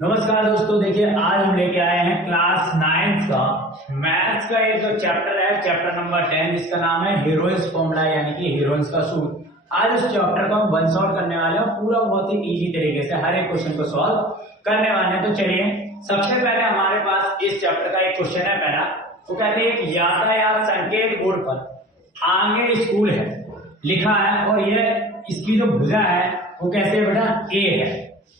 नमस्कार दोस्तों, देखिए आज हम लेके आए हैं क्लास 9 का मैथ्स का एक जो चैप्टर है, चैप्टर नंबर 10, जिसका नाम है हीरोइंस फॉर्मूला यानी कि हीरोइंस का सूत्र। आज इस चैप्टर को हम वन शॉट करने वाले हैं, पूरा बहुत ही इजी तरीके से हर एक क्वेश्चन को सॉल्व करने वाले हैं। तो चलिए सबसे पहले हमारे पास इस चैप्टर का एक क्वेश्चन है पहला। वो कहते हैं एक यातायात संकेत बोर्ड पर आगे स्कूल है लिखा है और ये इसकी जो भुजा है वो कैसे है बेटा, ए है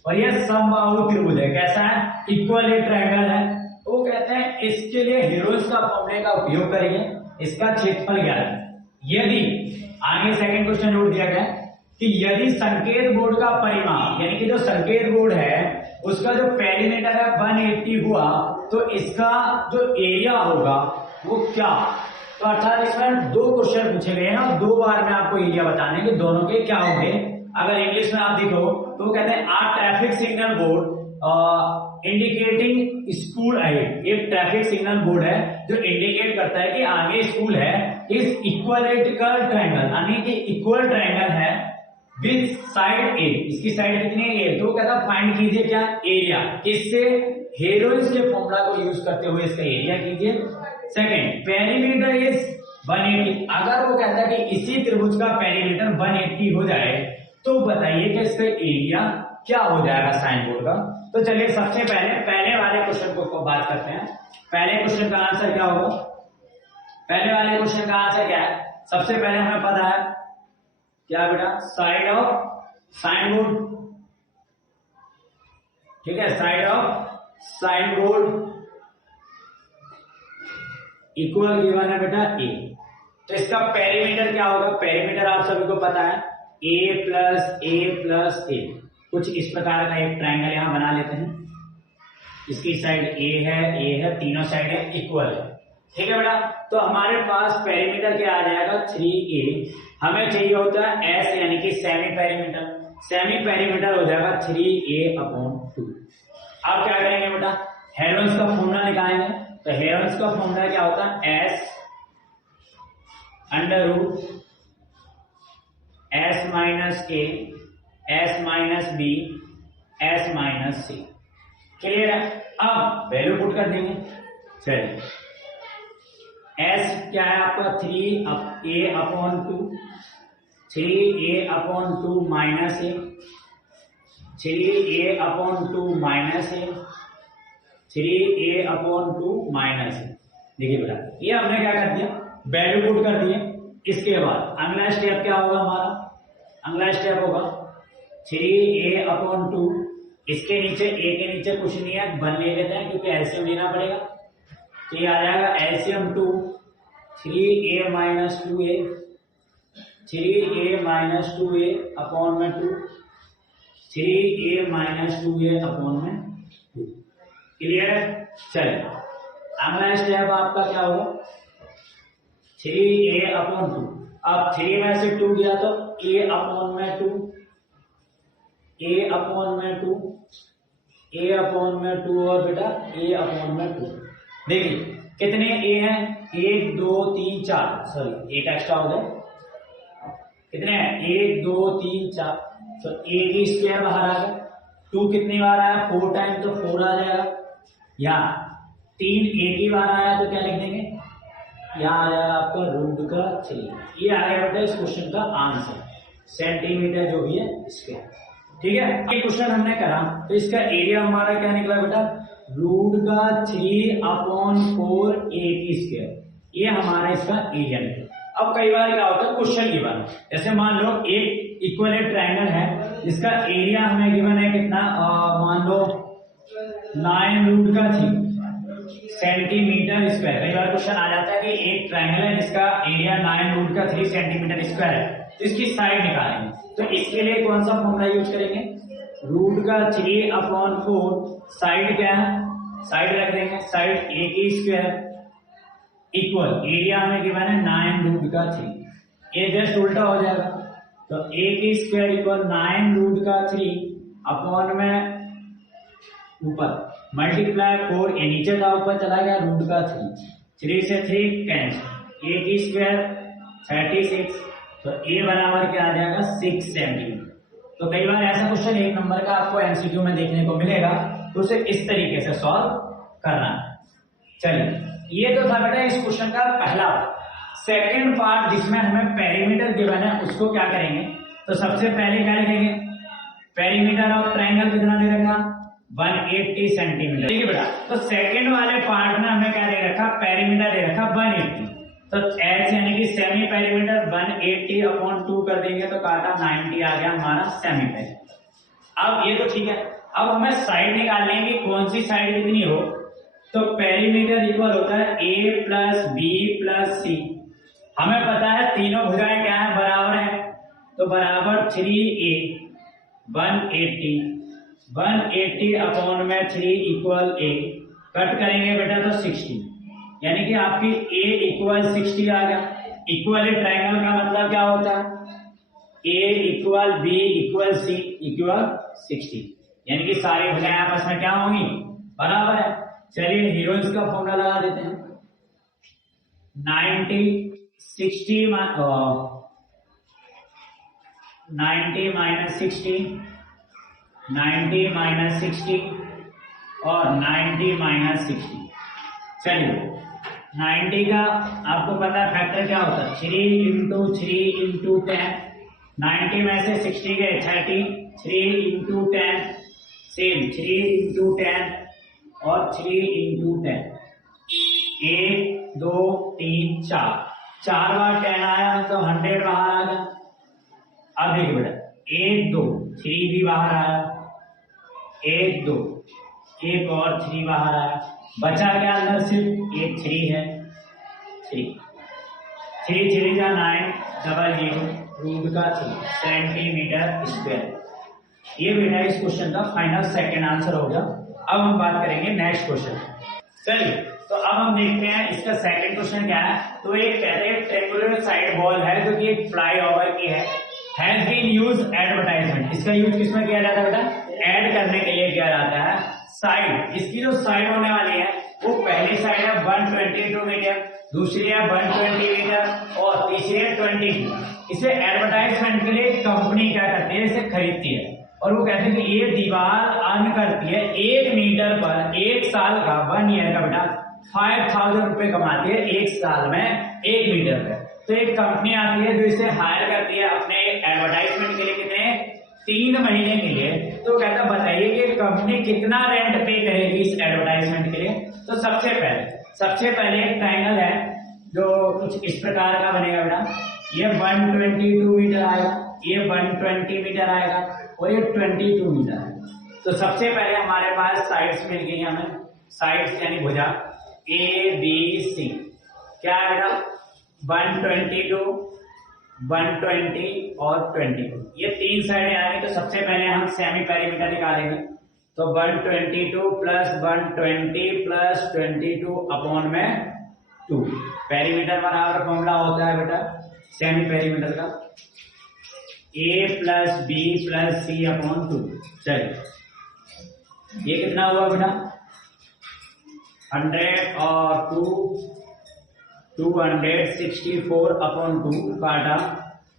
और ये समबाहु त्रिभुज है। कैसा है, इक्वल ट्रायंगल है। वो कहते हैं इसके लिए हीरोइंस का फॉर्मूले का उपयोग करेंगे, इसका क्षेत्रफल ज्ञात है। यदि आगे सेकंड क्वेश्चन जोड़ दिया गया कि यदि संकेत बोर्ड का परिमाप यानी कि जो संकेत बोर्ड है उसका जो पेरीमीटर है 180 हुआ तो इसका जो एरिया होगा वो क्या। तो अर्थात इसमें दो क्वेश्चन पूछे गए हैं और दो बार में आपको एरिया बताने कि दोनों के क्या होंगे। अगर इंग्लिश में आप देखो तो वो कहते हैं a traffic signal board indicating school ahead. एक ट्रैफिक सिग्नल बोर्ड है जो इंडिकेट करता है कि आगे स्कूल है। इस इक्वलिटिकल ट्रायंगल यानी कि इक्वल ट्रायंगल है विद साइड ए, इसकी साइड कितनी है ए। तो कहता है फाइंड कीजिए क्या, एरिया। किससे, हीरोइंस के फॉर्मूला को यूज करते हुए इसका एरिया कीजिए। Second, perimeter is 180। अगर वो कहता है कि इसी त्रिभुज का पेरीमीटर 180 हो जाए तो बताइए कि इसका एरिया क्या हो जाएगा साइन बोर्ड का। तो चलिए सबसे पहले वाले क्वेश्चन को बात करते हैं। पहले क्वेश्चन का आंसर क्या होगा, पहले वाले क्वेश्चन का आंसर क्या है। सबसे पहले हमें पता है क्या बेटा, साइड ऑफ साइन बोर्ड, ठीक है, side of sine board equal given है बेटा ए। तो इसका पेरीमीटर क्या होगा, पेरीमीटर आप सभी को पता है ए प्लस ए। कुछ इस प्रकार का एक ट्रायंगल यहां बना लेते हैं। इसकी साइड ए है, तीनों साइड है इक्वल है, ठीक है बेटा। तो हमारे पास पेरीमीटर क्या आ जाएगा 3a। हमें चाहिए होता है एस यानी कि सेमी पेरीमीटर। सेमी पेरीमीटर हो जाएगा 3a/2। अब क्या करेंगे बेटा, हेरोइंस का फॉर्मूला निकालेंगे। तो हेरोइंस का फॉर्मूला क्या होता है, S under root S minus A S minus B S minus C. Clear है। अब वैल्यू पुट कर देंगे। चलिए एस क्या है आपका 3a/2 3a/2 माइनस ए 3a/2 माइनस ए 3a/2 माइनस ए। देखिए बेटा ये हमने क्या कर दिया, वैल्यू पुट कर दिए। इसके बाद अगला स्टेप क्या होगा हमारा, अगला स्टेप होगा 3a/2। इसके नीचे a के नीचे कुछ नहीं है, 1 ले लेते हैं क्योंकि एलसीएम लेना पड़ेगा। तो ये आ जाएगा LCM 2 3a minus 2a 3a minus 2a upon में 2 3a माइनस 2a अपॉन में 2। क्लियर है। चलिए अगला स्टेप आपका क्या होगा 3a/2। अब 3 में से 2 गया तो a/2 और बेटा a/2। देखिए कितने a हैं, 1 2 3 4, सॉरी एक एक्स्ट्रा हो गया। कितने हैं 1 2 3 4। तो a की स्क्वायर बाहर आ गया। 2 कितनी बार आया, 4 टाइम, तो 4 आ जाएगा। यहाँ 3 a की बार आया तो क्या लिख देंगे, यहाँ आ जाएगा आपका रूट का 3। ये आ गया बेटा इस क्वेश्चन का आंसर, सेंटीमीटर जो भी है इसके। ठीक है, ये क्वेश्चन हमने करा तो इसका एरिया हमारा क्या निकला बेटा, रूट का 3/4 a की स्क्वायर। ये हमारा इसका एरिया निकला। अब कई बार क्या होता है क्वेश्चन गिवन, जैसे मान लो एक इक्वलेट ट्रायंगल है जिसका एरिया हमें गिवन है कितना, मान लो 9√3 सेंटीमीटर स्क्वायर। कई बार क्वेश्चन आ जाता है कि एक ट्रायंगल है जिसका एरिया 9√3 सेंटीमीटर स्क्वायर है, तो इसकी साइड निकालेंगे। तो इसके लिए कौन सा फॉर्मूला यूज करेंगे, रूट का 3/4 साइड क्या है, साइड रख देंगे, साइड a की स्क्वायर इक्वल एरिया हमें गिवन है 9√3। ये जस्ट उल्टा हो जाएगा। तो a की स्क्वायर इक्वल 9√3 अपॉन में ऊपर मल्टीप्लाई 4, ए नीचे था ऊपर चला गया रूट का 3 से 3 कैंसिल, a की स्क्वायर 36। तो a बराबर क्या आ जाएगा 6 सेंटीमीटर। तो कई बार ऐसा क्वेश्चन 1 नंबर का आपको एमसीक्यू में देखने को मिलेगा, तो उसे इस तरीके से सॉल्व करना है। चलिए, ये तो था बेटा इस क्वेश्चन का पहला। सेकंड पार्ट जिसमें हमें पेरीमीटर गिवन है उसको क्या करेंगे, तो सबसे पहले क्या लिखेंगे, पेरीमीटर ऑफ ट्रायंगल कितना दे रखा, 180 सेंटीमीटर। ठीक है बेटा, तो सेकंड वाले पार्ट में हमें क्या दे रखा, पेरीमीटर दे रखा 180। तो एच यानी कि सेमी पेरीमीटर 180/2 कर देंगे तो काटा 90 आ गया हमारा सेमी पेरीमीटर। अब ये तो ठीक है, अब हमें साइड निकालनी है कि कौन सी साइड कितनी हो। तो पेरीमीटर इक्वल होता है ए प्लस बी प्लस सी। हमें पता है तीनों भुजाएं क्या है, बराबर है, तो बराबर 3a 180/3 इक्वल a। कट करेंगे बेटा तो 60, यानी कि आपकी a इक्वल 60 आ गया। इक्वल ट्रायंगल का मतलब क्या होता है, a equal b equal c equal 60, यानी कि सारी भुजाएं आपस में क्या होंगी, बराबर है। चलिए हीरोइंस का फॉर्मूला लगा देते हैं। 90 माइनस 60 और 90 माइनस 60। चलिए 90 का आपको पता है फैक्टर क्या होता है, 3 × 10। 90 में से 60 गए 30, 3 × 10 सेम 3 × 10 और 3 × 10। 1 2 3 4 बार 10 आया तो 100 बाहर आ गया। अब देखिए बेटा 1 2 3 भी बाहर आया, 1 2 एक और 3 बाहर आया, बचा क्या अंदर, सिर्फ एक 3 है। 3 3 का 9 00 सेंटीमीटर स्क्वायर। ये बेटा इस क्वेश्चन का फाइनल सेकंड आंसर हो गया। अब हम बात करेंगे नेक्स्ट क्वेश्चन। चलिए, तो अब हम देखते हैं इसका सेकंड क्वेश्चन क्या है। तो एक कहते हैं ट्रायंगुलर साइड वॉल है जो कि एक फ्लाईओवर की है, हैज बीन यूज एडवर्टाइजमेंट। इसका यूज किसमें किया जाता है बेटा, ऐड करने के लिए किया जाता है। साइड, इसकी जो साइड होने वाली है वो पहली साइड है 122 मीटर, दूसरी है 120 मीटर और तीसरी है 22। इसे एडवर्टाइजमेंट के लिए कंपनी क्या करती है, इसे खरीदती है और वो कहते हैं कि ये दीवार अर्न करती है 1 मीटर पर 1 साल का 1 ईयर का बेटा 5000 रुपए कमाती है 1 साल में 1 मीटर पे। तो एक कंपनी आती है जो इसे हायर करती है अपने एडवर्टाइजमेंट के लिए, कितने, 3 महीने के लिए। तो कहता बताइए कि कंपनी कितना रेंट पे करेगी इस एडवर्टाइजमेंट के लिए। तो सबसे पहले एक ट्रायंगल है जो कुछ इस प्रकार का बनेगा बेटा, ये 122 मीटर आएगा, ये 120 मीटर आएगा और ये 22 मीटर है। तो सबसे पहले हमारे पास साइड्स मिल गई, हमें साइड्स यानी भुजा ए बी सी। क्या है बेटा, 122 120 और 22, ये 3 साइडें आ रही। तो सबसे पहले हम सेमी पेरीमीटर निकालेंगे। तो 122 प्लस 120 प्लस 22/2। पेरीमीटर बराबर फॉर्मूला होता है बेटा सेमी पेरीमीटर का, a plus B plus c/2। चलिए ये कितना हुआ बेटा, 100 और 264/2 काटा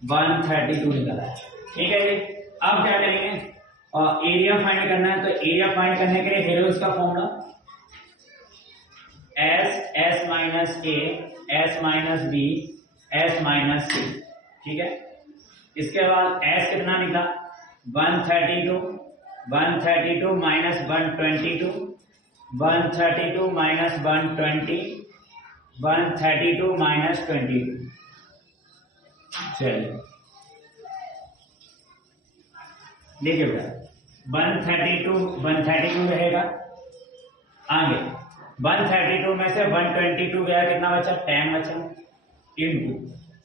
132 निकला है। ठीक है जी। अब क्या करेंगे, और एरिया फाइंड करना है। तो एरिया फाइंड करने के लिए हेरोस का formula s minus a s minus b s minus c। ठीक है, इसके बाद s कितना निकला, 132 माइनस 122, 132 माइनस 120, 132 माइनस 22। चलिए देखिए बेटा 132 रहेगा। आगे 132 में से 122 गया, कितना बचा, 10 बचा, इंटू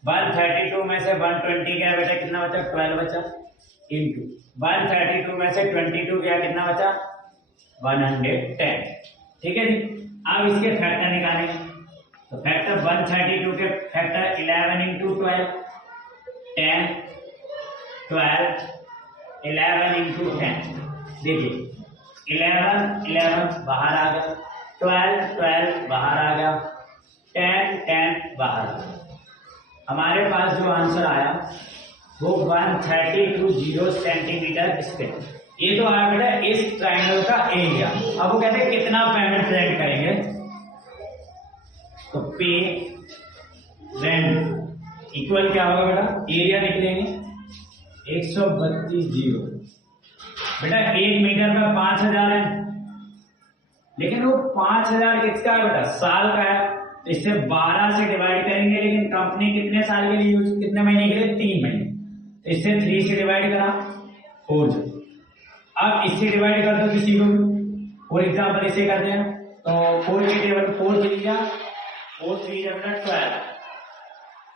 132 में से 120 गया बेटा, कितना बचा, 12 बचा, इंटू 132 में से 22 गया, कितना बचा, 110। ठीक है जी। अब इसके फैक्टर निकालेंगे। तो फैक्टर 132 के फैक्टर 11 × 12, 10, 12, 11 × 10। देखिए 11 बाहर आ गया, 12 बाहर आ गया, 10 बाहर आ गया। हमारे पास जो आंसर आया वो 132 सेंटीमीटर स्क्वायर। ये तो आया बेटा इस ट्राइंगल का एरिया। अब वो कहते हैं कितना पेमेंट रेंट करेंगे, तो पे रेंट इक्वल क्या होगा बेटा, एरिया निकलेंगे 132 जीरो। बेटा 1 मीटर का 5000 है, लेकिन वो 5000 किसका है बेटा, साल का है। तो इससे 12 से डिवाइड करेंगे, लेकिन कंपनी कितने साल के लिए यूज, कितने महीने के लिए, 3 महीने। तो इससे 3 से डिवाइड करा 4 जो। अब इससे डिवाइड कर दो किसी को, फॉर एग्जाम्पल इसे करते हैं तो 4 की टेबल 4 3 जा 4 3 जा 12,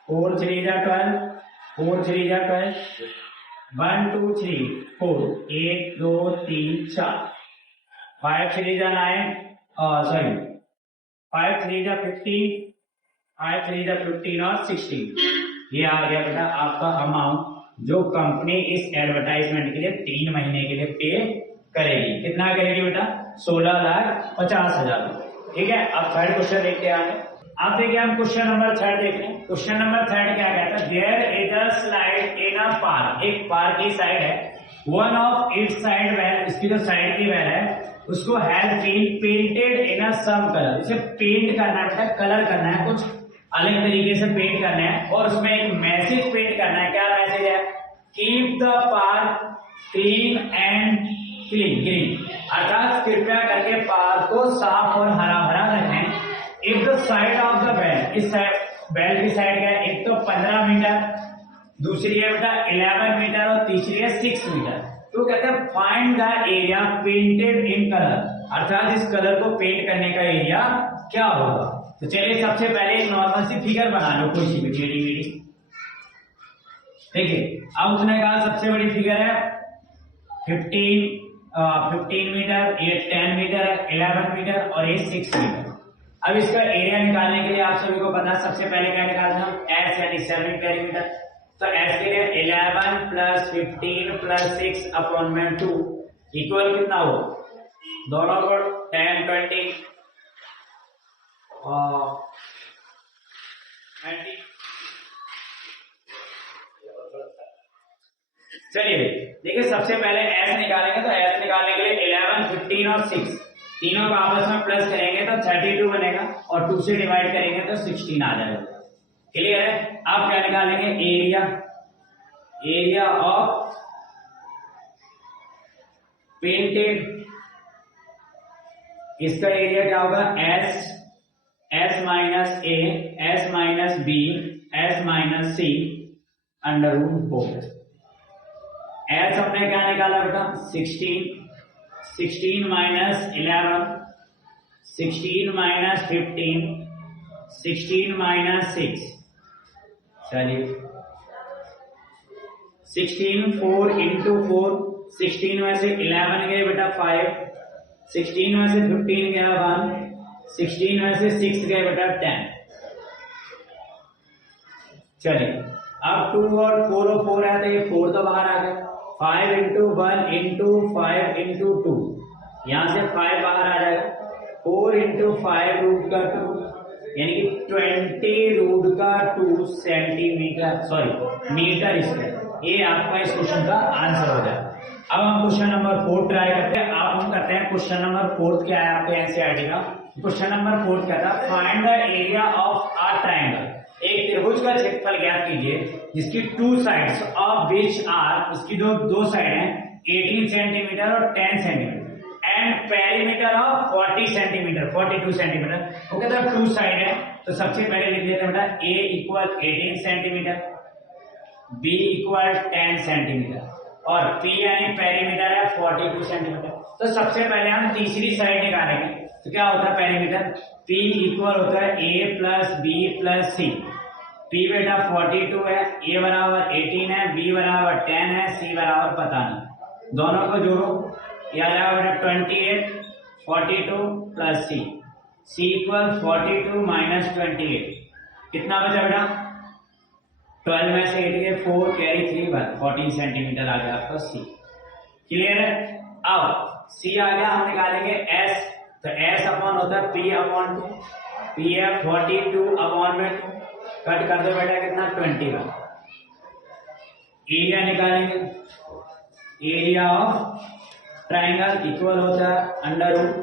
4 3 जा 12, 4 3 जा 12, 1 2 3 4, 1 2 3 4, 5 3 जा 9, सॉरी 5 3 जा 15, 5 3 जा 15 और 16। ये आ गया बेटा आपका अमाउंट जो कंपनी इस एडवर्टाइजमेंट के लिए 3 महीने के लिए पे करेगी। कितना करेगी बेटा, 16,50,000। ठीक है, अब थर्ड क्वेश्चन देखते हैं आगे। आप देखिए, हम क्वेश्चन नंबर 3 देख रहे हैं। क्वेश्चन नंबर 3 क्या कहता है, there is a slide in a park. एक पार्क की साइड है, one of its side wall, इसकी जो साइड की वेल है उसको has been painted in a some colour. इसे पेंट करना है, कलर करना है, कुछ अलग तरीके से पेंट करना है, और उसमें एक मैसेज पेंट करना है। क्या मैसेज है, keep the park clean and green, अर्थात कृपया करके पार्क को साफ और हरा भरा रखें। If the side of the wall, इस बेल की साइड क्या है, एक तो 15 मीटर, दूसरी है बेटा 11 मीटर और तीसरी है 6 मीटर। तो कहते हैं find the area painted in colour, अर्थात इस कलर को पेंट करने का एरिया क्या होगा। तो चलिए सबसे पहले एक नॉर्मल सी फिगर बना लो, कोई सी भी टेढ़ी मेढ़ी। देखिए, अब उसने कहा सबसे बड़ी फिगर है 15 मीटर, ये 10 मीटर है, 11 मीटर और ये 6 मीटर। अब इसका एरिया निकालने के लिए आप सभी को पता है, सबसे पहले क्या निकालना है, एस यानी 7 पेरीमीटर। तो एस के लिए 11 प्लस 15 प्लस 6 अपॉन में 2 इक्वल कितना हो, दोनों को 10 20 90। चलिए देखिए, सबसे पहले एस निकालेंगे, तो एस निकालने के लिए 11 15 और 6 तीनों को आपस में प्लस करेंगे तो 32 बनेगा, और 2 से डिवाइड करेंगे तो 16 आ जाएगा। क्लियर है। अब क्या निकालेंगे, एरिया ऑफ पेंटेड, इसका एरिया क्या होगा, S minus A, S minus B, S minus C under root 4। S अपने क्या निकाला बेटा, 16 माइनस 11, 16 माइनस 15, 16 माइनस 6। चलिए 16 4 इंटू 4, 16 में से 11 गए बेटा 5, 16 में से 15 गया 1, 16 में से 6 गए बेटा 10। चलिए अब 2 और 4 और 4 है तो ये 4 तो बाहर आ गया, 5 इंटू 1 इंटू 5 इंटू 2, यहां से 5 बाहर आ जाएगा, 4 इंटू 5 रूट का 2 यानी कि 20 रूट का 2 सेंटीमीटर, सॉरी मीटर स्क्वायर। ये आपका इस क्वेश्चन का आंसर हो जाएगा। अब हम क्वेश्चन नंबर 4 ट्राई करते हैं। आप हम करते हैं क्वेश्चन नंबर 4 क्या है आपके एनसीईआरटी का। क्वेश्चन नंबर 4 क्या था, find the area of a triangle. एक त्रिभुज का क्षेत्रफल ज्ञात कीजिए जिसकी 2 साइड्स ऑफ विच आर, उसकी दो साइड हैं 18 सेंटीमीटर और 10 centimetre, and perimeter of 40 centimetre 42 centimetre. वो कहता है 2 साइड है, तो सबसे पहले लिख लेते हैं बेटा A equal 18 centimetre, B equal 10 centimetre और पी यानी पेरीमीटर है 42 सेंटीमीटर। तो सबसे पहले हम तीसरी साइड निकालेंगे, तो क्या होता है पेरीमीटर, P इक्वल होता है A plus B plus C. P बेटा 42 है, A बराबर 18 है, B बराबर 10 है, C बराबर पता नहीं, दोनों को जोड़ो, यह आ जाएगा बेटा 28, 42 प्लस C इक्वल 42 माइनस 28, कितना बचा बेटा 12 में से 8 के 4 कैरी 3 1, 14 सेंटीमीटर आ गया आपका C। क्लियर है। अब C आ गया, हम निकालेंगे S, तो S अपॉन होता है P अपॉन 2, P है 42 अपॉन में 2, कट कर दो बेटा कितना 21, एरिया निकालेंगे, एरिया ऑफ ट्राइंगल इक्वल होता है under root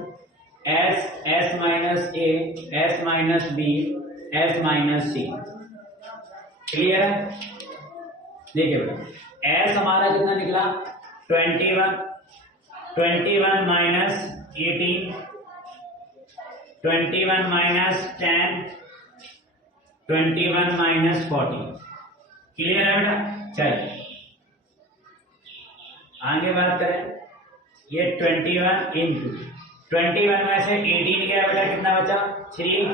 S minus A S minus B S minus C. Clear है? देखिए बेटा एस हमारा कितना निकला 21, 21 माइनस 18, 21 माइनस 10, 21 माइनस 40। क्लियर है बेटा? चलिए आगे बात करें। ये 21 इंटू 21 में से 18 गया बेटा कितना बचा 3,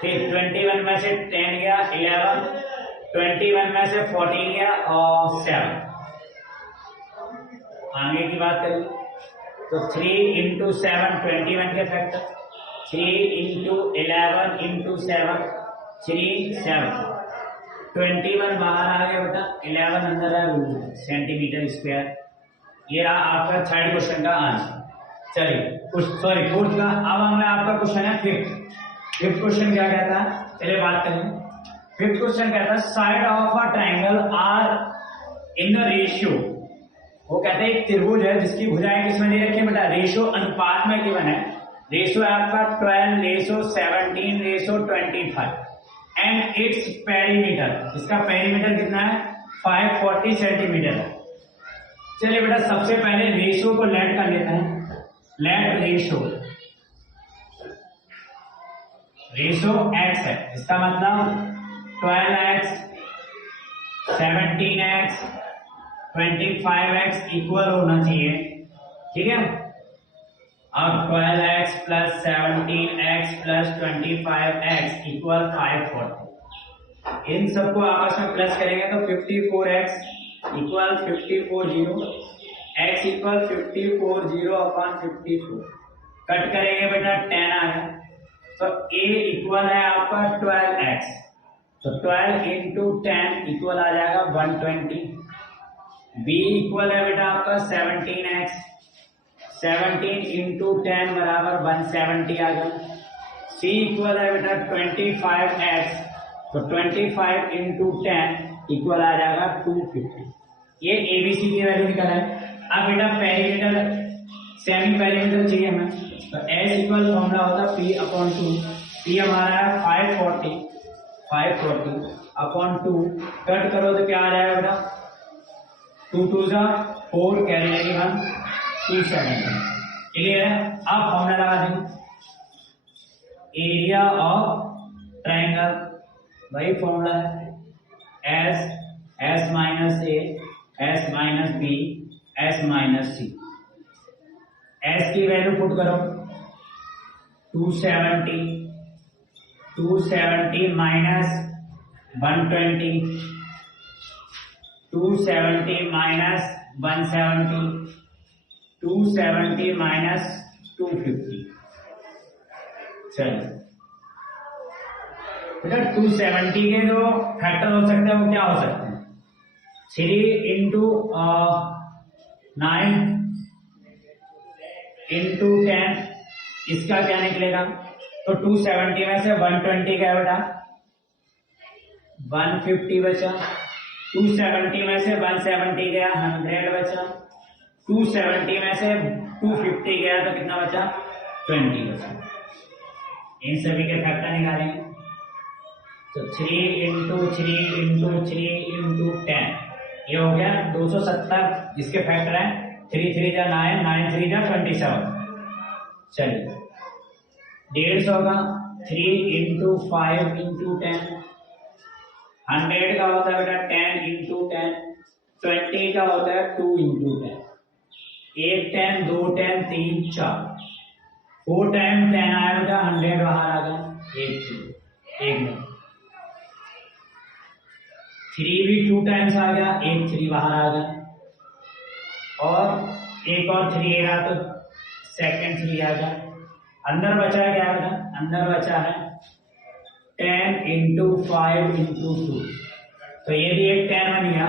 फिर 21 में से 10 गया 11, 21 में से 14 गया और 7। आगे की बात करें तो 3 इंटू 7 21 के फैक्टर, 3 इंटू 11 इंटू 7 3 7, 21 बाहर आ गया बेटा 11 अंदर है सेंटीमीटर स्क्वायर। ये रहा आपका थर्ड क्वेश्चन का आंसर। चलिए सॉरी फोर्थ का। अब हमें आपका क्वेश्चन है फिफ्थ क्वेश्चन क्या कहता है, चलिए बात करें। फिफ्थ क्वेश्चन कहता है side of a triangle are in the ratio. वो कहते हैं एक त्रिभुज है जिसकी भुजाएं किसमें दे रखी है बेटा रेशियो अनुपात में गिवन है। रेशियो है आपका 12 ratio 17 ratio 25 and its perimeter, इसका पेरीमीटर कितना है 540 सेंटीमीटर है। चलिए बेटा सबसे पहले रेशियो को लेट कर लेते हैं। लेट रेशियो x है, इसका मतलब 12x 17x 25x इक्वल होना चाहिए। ठीक है, अब 12x plus 17x plus 25x equal 540। इन सबको आपस में प्लस करेंगे तो 54x equal 54 x equal 54 upon 54। Cut करेंगे बेटा 10 आएगा तो a इक्वल है आपका 12x, तो 12 इंटू 10 इक्वल आ जाएगा 120। b इक्वल है बेटा आपका 17x, 17 इंटू 10 बराबर 170 आ गया। c इक्वल है बेटा 25x, तो 25 इंटू 10 इक्वल आ जाएगा 250। ये एबीसी की वैल्यू निकल है। अब बेटा पेरीमीटर सेमी पेरीमीटर चाहिए हमें, तो एस इक्वल फॉर्मूला होता है पी अपॉन 2। पी हमारा है 540 अपॉन 2। कट करो तो क्या आ जाएगा बेटा 2 2 जा 4 कैरी जाएगी 1 270। क्लियर है? अब फॉर्मूला लगा देंगे एरिया ऑफ ट्राइंगल, वही फॉर्मूला है S minus A S minus B S minus C. S की वैल्यू पुट करो 270 माइनस 120, 270 माइनस 170, 270 माइनस 250। चलिए बेटा 270 के जो फैक्टर हो सकते हैं वो क्या हो सकते हैं 3 इंटू 9 इंटू 10, इसका क्या निकलेगा तो 270 में से 120 गया बेटा 150 बचा, 270 में से 170 गया 100 बचा, 270 में से 250 गया तो कितना बचा 20 बचा। इन सभी के फैक्टर निकालेंगे तो 3 इंटू 3 इंटू 3 इंटू 10 ये हो गया 270। इसके फैक्टर है 3 3 जा 9 9 3 जा 27। चलिए 150 का 3 इंटू 5 इंटू 10, 100 का होता है बेटा 10 इंटू 10, 20 का होता है 2 इंटू 10, 1 10 2 10 3 4, 4 टाइम 10 आया बेटा 100 बाहर आ गया 1 मिनट। 3 भी 2 टाइम्स आ गया 1 3 बाहर आ गया और एक और 3 रहा तो सेकेंड 3 आ गया। अंदर बचा क्या बेटा अंदर बचा है 10 इंटू 5 इंटू 2, तो ये भी एक 10 बन गया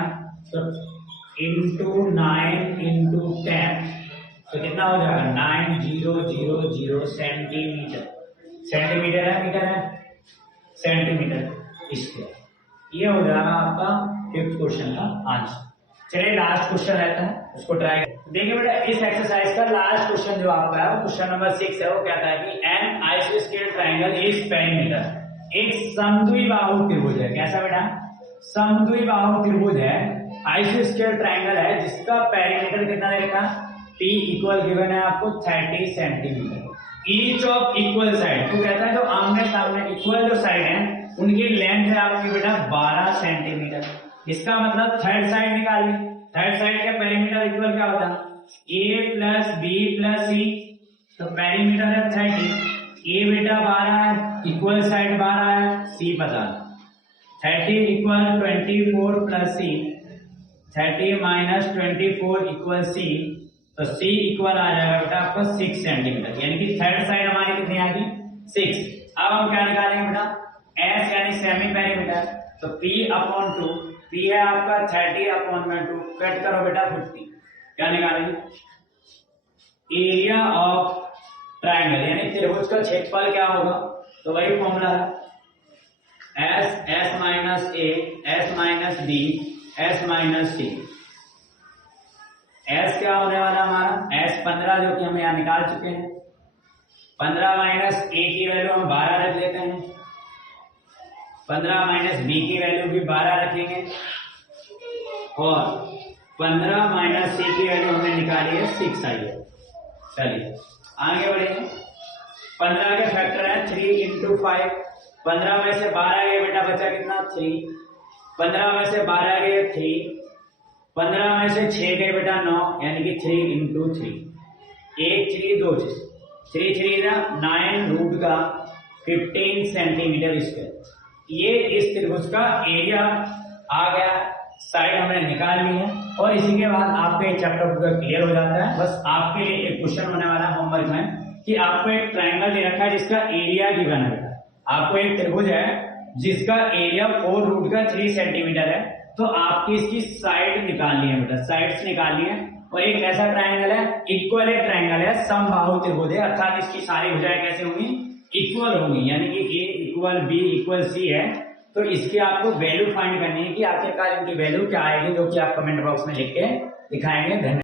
तो इंटू 9 इंटू 10 तो कितना हो जाएगा 9000 सेंटीमीटर। सेंटीमीटर है मीटर है सेंटीमीटर स्क्वायर। ये हो जाएगा आपका फिफ्थ क्वेश्चन का आंसर। चलिए लास्ट क्वेश्चन रहता है, उसको ट्राई देखिए बेटा। इस एक्सरसाइज का लास्ट क्वेश्चन जो आपका है क्वेश्चन नंबर 6 है, वो कहता है कि एन आइसोस्केल ट्राइंगल इज पेरीमीटर। एक समद्विबाहु त्रिभुज है। कैसा बेटा? समद्विबाहु त्रिभुज है, आइसोस्केल ट्राइंगल है, जिसका पेरीमीटर कितना रहेगा? P इक्वल गिवन है आपको 30 centimetre. Each of equal side, तो कहता है जो आमने सामने इक्वल जो साइड है उनकी लेंथ है आपकी बेटा 12 सेंटीमीटर। इसका मतलब थर्ड साइड निकालिए। थर्ड साइड का पेरीमीटर इक्वल क्या होता है? A प्लस बी प्लस सी, तो पेरीमीटर है 30। ए बेटा 12 है, इक्वल साइड 12 है, सी पता 30 इक्वल 24 प्लस सी, 30 माइनस 24 इक्वल सी, तो सी इक्वल आ जाएगा बेटा आपका 6 सेंटीमीटर, यानी कि थर्ड साइड हमारी कितनी आ गई? 6। अब हम क्या निकालेंगे बेटा? एस यानी सेमी पेरीमीटर, तो P अपॉन 2, P है आपका 30 अपॉन में 2, कट करो बेटा 50। क्या निकालेंगे? एरिया ऑफ ट्राइंगल यानी त्रिभुज का क्षेत्रफल क्या होगा? तो वही फॉर्मूला है S minus A, S minus B, S minus C. S क्या होने वाला हमारा? एस 15 जो कि हम यहाँ निकाल चुके हैं। 15 माइनस ए की वैल्यू हम 12 रख लेते हैं, 15 माइनस बी की वैल्यू भी 12 रखेंगे, और 15 माइनस सी की वैल्यू हमने निकाली है 6 आई है। चलिए आगे बढ़ेंगे। 15 के फैक्टर है 3 इंटू 5, 15 में से 12 गए बेटा, बचा कितना? 3। 15 में से 12 गए 3, 15 में से 6 गए बेटा 9, यानी कि 3 इंटू 3, 1 3 2 3 3 9 रूट का 15 सेंटीमीटर स्क्वायर। ये इस त्रिभुज का एरिया आ गया, साइड हमने निकाल ली है, और इसी के बाद आपका ये चैप्टर पूरा क्लियर हो जाता है। बस आपके लिए एक क्वेश्चन होने वाला है होमवर्क में कि आपको एक ट्राइंगल दे रखा है जिसका एरिया गिवन है। आपको एक त्रिभुज है जिसका एरिया 4 रूट का 3 सेंटीमीटर है, तो आपकी इसकी साइड निकालनी है बेटा, साइड्स निकालनी है। और एक ऐसा ट्राइंगल है, इक्वल एक ट्राइंगल है, समबाहु त्रिभुज है, अर्थात इसकी सारी भुजाएं कैसे होंगी? इक्वल होंगी, यानी कि ए इक्वल बी इक्वल सी है। तो इसकी आपको वैल्यू फाइंड करनी है कि आखिरकार इनकी वैल्यू क्या आएगी, जो कि आप कमेंट बॉक्स में लिख के दिखाएंगे। धन्यवाद।